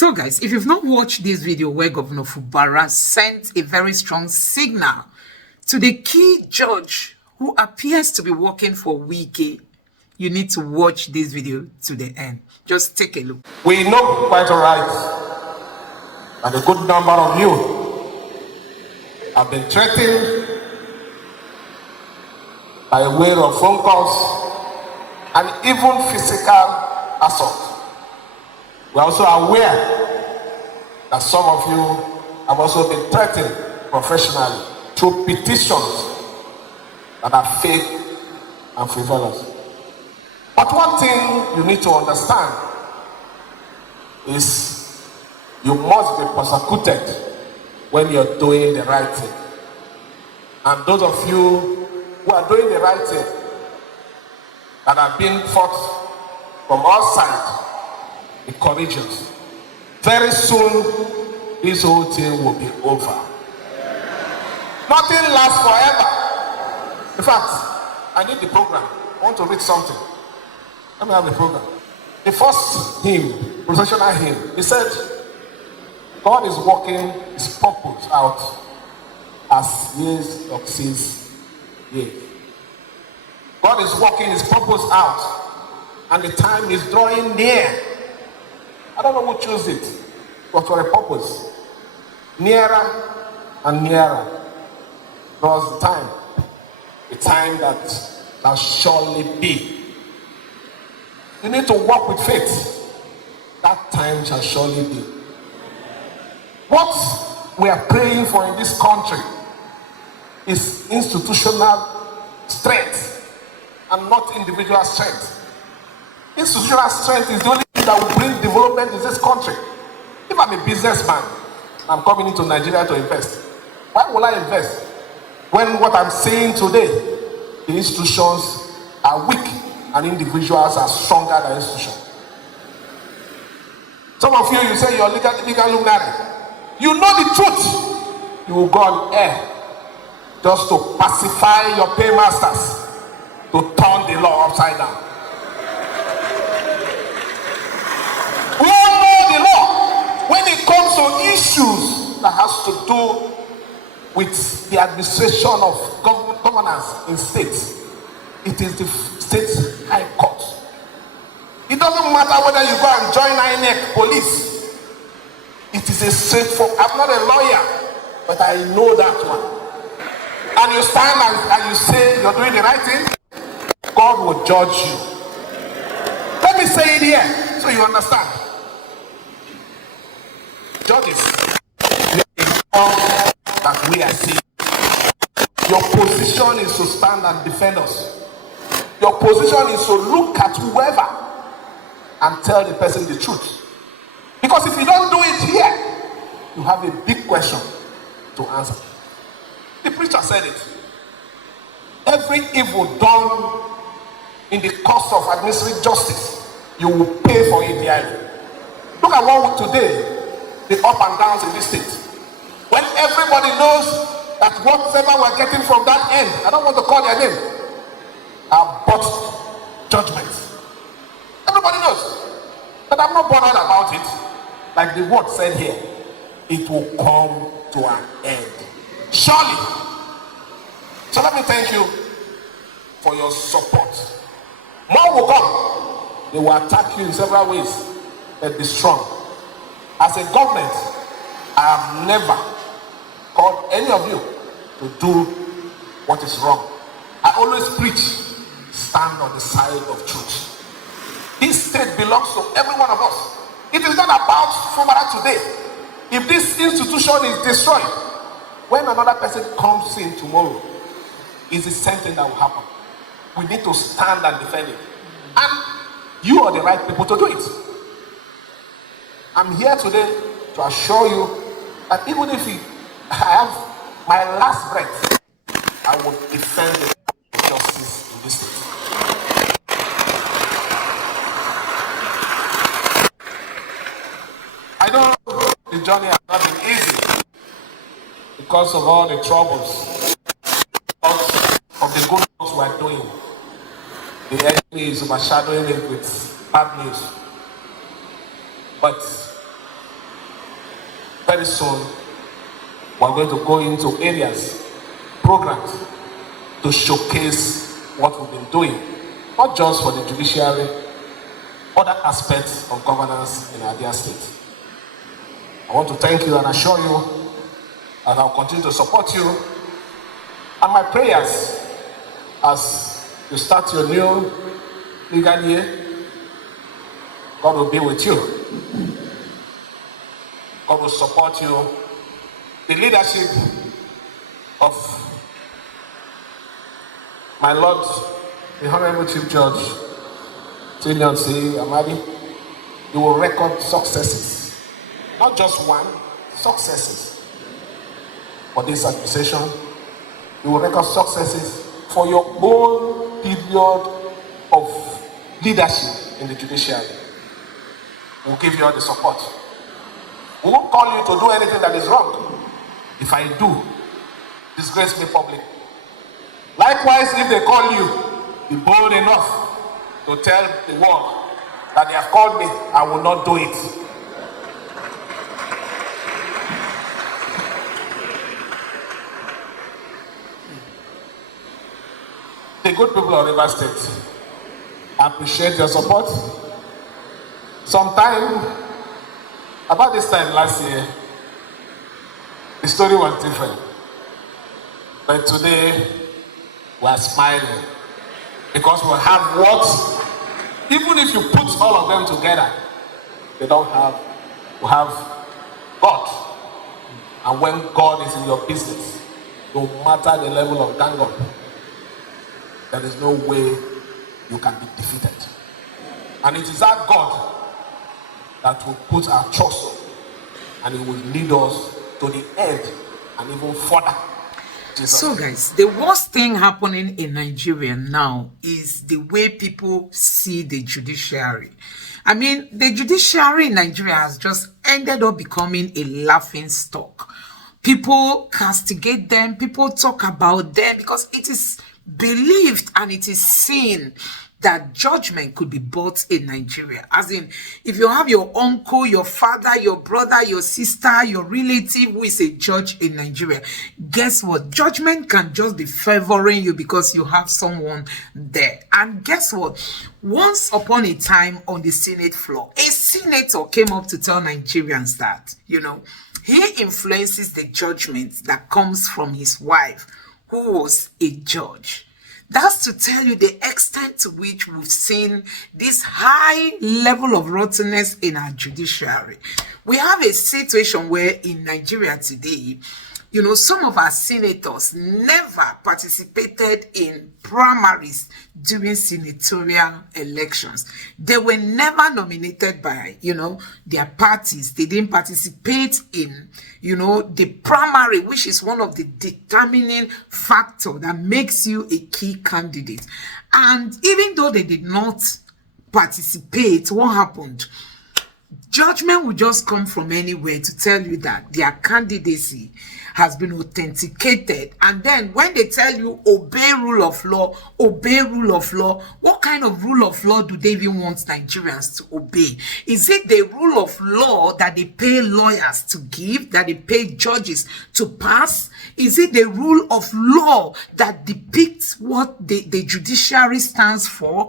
So guys, if you've not watched this video where Governor Fubara sent a very strong signal to the key judge who appears to be working for Wike, you need to watch this video to the end. Just take a look. We know quite all right that a good number of you have been threatened by way of phone calls and even physical assault. We are also aware that some of you have also been threatened professionally through petitions that are fake and frivolous. But one thing you need to understand is you must be prosecuted when you're doing the right thing. And those of you who are doing the right thing that are being fought from all sides, be courageous. Very soon, this whole thing will be over. Nothing lasts forever. In fact, I need the program. I want to read something. Let me have the program. The first hymn, processional hymn, he said, God is working his purpose out as years succeeds years. God is working his purpose out, and the time is drawing near. I don't know who chose it, but for a purpose. Nearer and nearer draws the time that shall surely be. You need to walk with faith. That time shall surely be. What we are praying for in this country is institutional strength and not individual strength. Institutional strength is the only thing that will bring development in this country. If I'm a businessman, I'm coming into Nigeria to invest. Why will I invest when what I'm saying today, the institutions are weak and individuals are stronger than institutions? Some of you say you're legal luminary. You know the truth. You will go on air just to pacify your paymasters, to turn the law upside down. We all know the law when it comes to issues that has to do with the administration of governance in states. It is the state's high court. It doesn't matter whether you go and join INEC police. It is a straightforward. I'm not a lawyer, but I know that one. And you stand and you say you're doing the right thing, God will judge you. Let me say it here so you understand. Judges, that we are seeing. Your position is to stand and defend us. Your position is to look at whoever and tell the person the truth. Because if you don't do it here, you have a big question to answer. The preacher said it. Every evil done in the course of administrative justice, you will pay for it dearly. Look at what today, the up and downs in this state. When everybody knows that whatever we're getting from that end, I don't want to call their name, are but judgments. Everybody knows. But I'm not bothered about it. Like the word said here, it will come to an end. Surely. So let me thank you for your support. More will come. They will attack you in several ways, but be strong. As a government, I have never called any of you to do what is wrong. I always preach, stand on the side of truth. This state belongs to every one of us. It is not about Fubara today. If this institution is destroyed, when another person comes in tomorrow, it's the same thing that will happen. We need to stand and defend it. And you are the right people to do it. I'm here today to assure you that even if I have my last breath, I will defend the justice in this state. I know the journey has not been easy because of all the troubles, because of the good things we are doing. The enemy is overshadowing it with bad news. But very soon, we're going to go into areas, programs, to showcase what we've been doing, not just for the judiciary, other aspects of governance in our dear state. I want to thank you and assure you that I'll continue to support you. And my prayers as you start your new legal year, God will be with you. God will support you. The leadership of my Lord, the Honorable Chief Judge, Tinyansi Amadi, you will record successes. Not just one, successes. For this administration, you will record successes for your own period of leadership in the judiciary. We'll give you all the support. We won't call you to do anything that is wrong. If I do, disgrace me publicly. Likewise, if they call you, be bold enough to tell the world that they have called me, I will not do it. The good people of River State, I appreciate your support. Sometime, about this time last year, the story was different. But today, we are smiling because we have what, even if you put all of them together, they don't have, we have God. And when God is in your business, no matter the level of gang up, there is no way you can be defeated. And it is that God that will put our trust on, and He will lead us to the end and even further. So guys, the worst thing happening in Nigeria now is the way people see the judiciary. I mean, the judiciary in Nigeria has just ended up becoming a laughing stock. People castigate them, people talk about them because it is believed and it is seen that judgment could be bought in Nigeria. As in, if you have your uncle, your father, your brother, your sister, your relative who is a judge in Nigeria, guess what? Judgment can just be favoring you because you have someone there. And guess what? Once upon a time on the Senate floor, a senator came up to tell Nigerians that, he influences the judgment that comes from his wife, who was a judge. That's to tell you the extent to which we've seen this high level of rottenness in our judiciary. We have a situation where in Nigeria today, some of our senators never participated in primaries during senatorial elections. They were never nominated by, their parties. They didn't participate in, the primary, which is one of the determining factor that makes you a key candidate. And even though they did not participate, what happened? Judgment will just come from anywhere to tell you that their candidacy has been authenticated. And then when they tell you obey rule of law, what kind of rule of law do they even want Nigerians to obey? Is it the rule of law that they pay lawyers to give, that they pay judges to pass? Is it the rule of law that depicts what the judiciary stands for?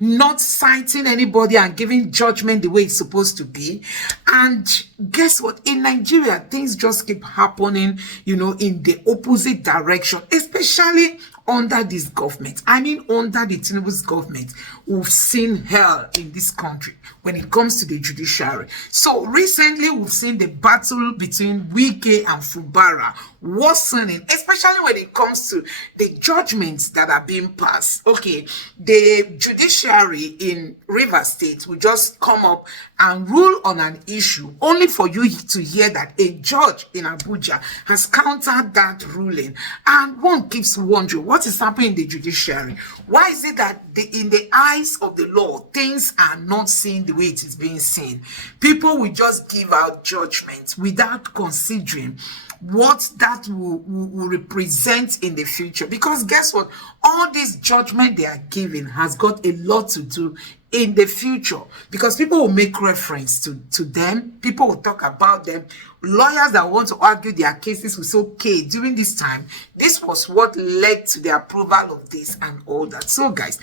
Not citing anybody and giving judgment the way it's supposed to be. And guess what? In Nigeria, things just keep happening, in the opposite direction, especially under this government. I mean, under the Tinubu's government, we've seen hell in this country when it comes to the judiciary. So recently, we've seen the battle between Wike and Fubara worsening, especially when it comes to the judgments that are being passed. Okay, the judiciary in River State will just come up and rule on an issue only for you to hear that a judge in Abuja has countered that ruling. And one keeps wondering, what is happening in the judiciary? Why is it that in the eyes of the law, things are not seen the way it is being seen? People will just give out judgments without considering what that will represent in the future. Because guess what? All this judgment they are giving has got a lot to do in the future, because people will make reference to them, people will talk about them, lawyers that want to argue their cases will say, okay, during this time, this was what led to the approval of this and all that. So guys,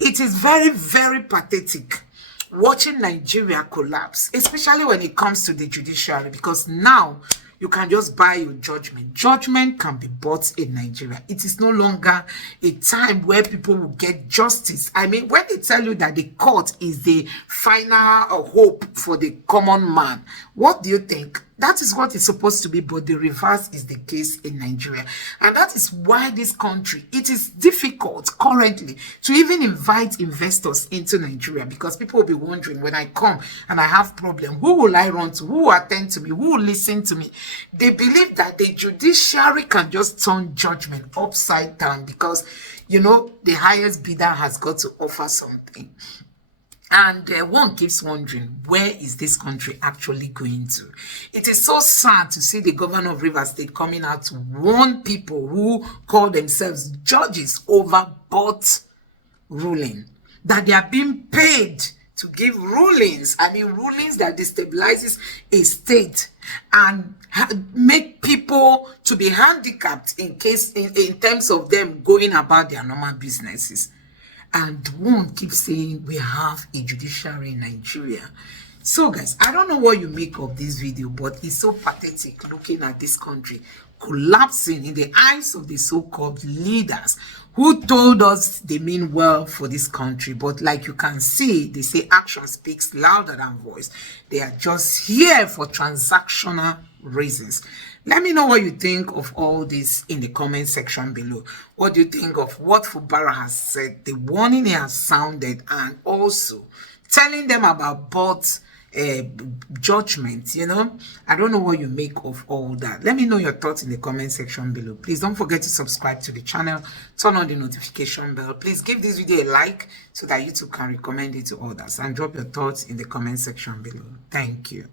it is very, very pathetic watching Nigeria collapse, especially when it comes to the judiciary, because now you can just buy your judgment. Judgment can be bought in Nigeria. It is no longer a time where people will get justice. I mean, when they tell you that the court is the final hope for the common man, what do you think? That is what it's supposed to be, but the reverse is the case in Nigeria. And that is why this country, it is difficult currently to even invite investors into Nigeria, because people will be wondering, when I come and I have problem, who will I run to? Who will attend to me? Who will listen to me? They believe that the judiciary can just turn judgment upside down because, you know, the highest bidder has got to offer something. And one keeps wondering, where is this country actually going to? It is so sad to see the governor of Rivers State coming out to warn people who call themselves judges over bought ruling, that they are being paid to give rulings. I mean, rulings that destabilizes a state and make people to be handicapped in terms of them going about their normal businesses. And one keeps saying we have a judiciary in Nigeria. So guys, I don't know what you make of this video, but it's so pathetic looking at this country collapsing in the eyes of the so-called leaders who told us they mean well for this country. But like you can see, they say action speaks louder than voice. They are just here for transactional reasons. Let me know what you think of all this in the comment section below. What do you think of what Fubara has said, the warning he has sounded, and also telling them about both judgments? You know, I don't know what you make of all that. Let me know your thoughts in the comment section below. Please don't forget to subscribe to the channel, turn on the notification bell. Please give this video a like so that YouTube can recommend it to others, and drop your thoughts in the comment section below. Thank you.